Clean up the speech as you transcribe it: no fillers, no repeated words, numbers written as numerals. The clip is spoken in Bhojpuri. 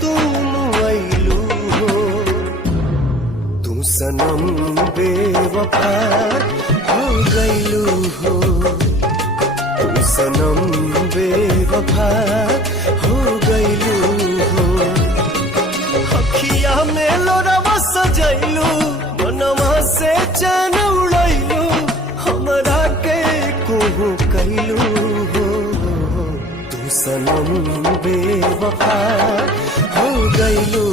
तुम आइलू हो तू सनम बेवफा हो गइलू हो तू सनम बेवफा हो गइलू हो अखिया में लोरावा सजैलू मनवा से चैन उड़ैलू हमरा के कोहू कैलू हो तू सनम बेवफा हो गइलू